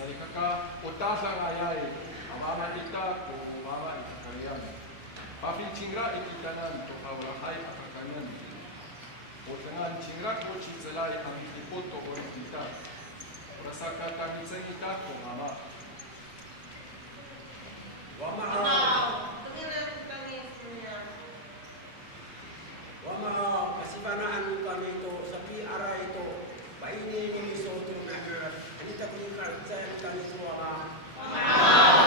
Sarikaka otasa ngayay, amama ita kung umama itakalian. Pafil chingra ikitanan to kaulahay akakalian. O tangan chingra ko chizalay ang itipoto o ikita. Rasaka kamisan ita kung ama. Wama kasibanaan kami ito sa piara ito. Paini ni miso ito na anita kunikal sa kami ito ama. Amen.